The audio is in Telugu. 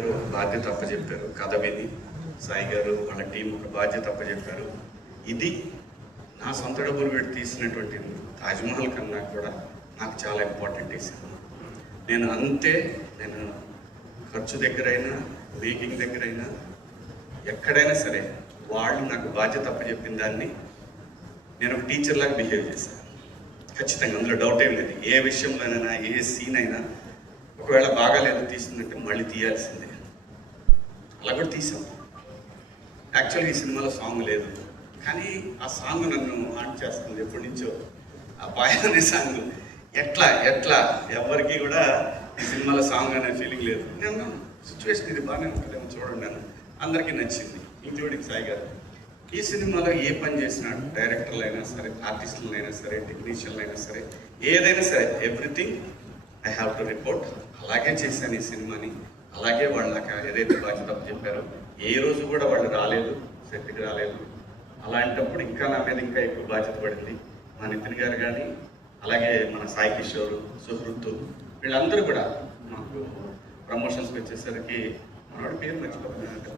ఒక బాధ్యత అప్పచెప్పారు. కథ విని సాయి గారు వాళ్ళ టీం ఒక బాధ్యత అప్పచెప్పారు. ఇది నా సొంత డబ్బులు పెట్టి తీసినటువంటి తాజ్మహల్ కన్నా కూడా నాకు చాలా ఇంపార్టెంట్ ఈ సినిమా. నేను ఖర్చు దగ్గరైనా మేకింగ్ దగ్గరైనా ఎక్కడైనా సరే వాళ్ళు నాకు బాధ్యత అప్పచెప్పిన దాన్ని నేను ఒక టీచర్ లాగా బిహేవ్ చేశాను. ఖచ్చితంగా అందులో డౌట్ ఏం లేదు. ఏ విషయంలోనైనా ఏ సీన్ అయినా ఒకవేళ బాగాలేదు తీసిందంటే మళ్ళీ తీయాల్సిందే. అలా కూడా తీసాం. యాక్చువల్గా ఈ సినిమాలో సాంగ్ లేదు, కానీ ఆ సాంగ్ నన్ను ఆన్ చేస్తుంది ఎప్పటి నుంచో. ఆ బాయ్ అనే సాంగ్ ఎట్లా ఎవరికి కూడా ఈ సినిమాలో సాంగ్ అనే ఫీలింగ్ లేదు. నేను సిచ్యువేషన్ ఇది బాగానే ఉంటుందేమో చూడండి, నేను అందరికీ నచ్చింది, ఇంక్లూడింగ్ సాయి గారు. ఈ సినిమాలో ఏ పని చేసినా డైరెక్టర్లు అయినా సరే, ఆర్టిస్టులు అయినా సరే, టెక్నీషియన్లు అయినా సరే, ఏదైనా సరే everything I have to report. అలాగే చేశాను ఈ సినిమాని. అలాగే వాళ్ళకి ఏదైతే బాధ్యత చెప్పారో ఏ రోజు కూడా వాళ్ళు రాలేదు, సెట్కి రాలేదు. అలాంటప్పుడు ఇంకా నా మీద ఇంకా ఎక్కువ బాధ్యత పడింది. మా నితిన్ గారు కానీ, అలాగే మన సాయి కిషోర్, సుహృత్తు, వీళ్ళందరూ కూడా మాకు ప్రమోషన్స్కి వచ్చేసరికి మనవాడి పేరు మర్చిపోతున్నారు.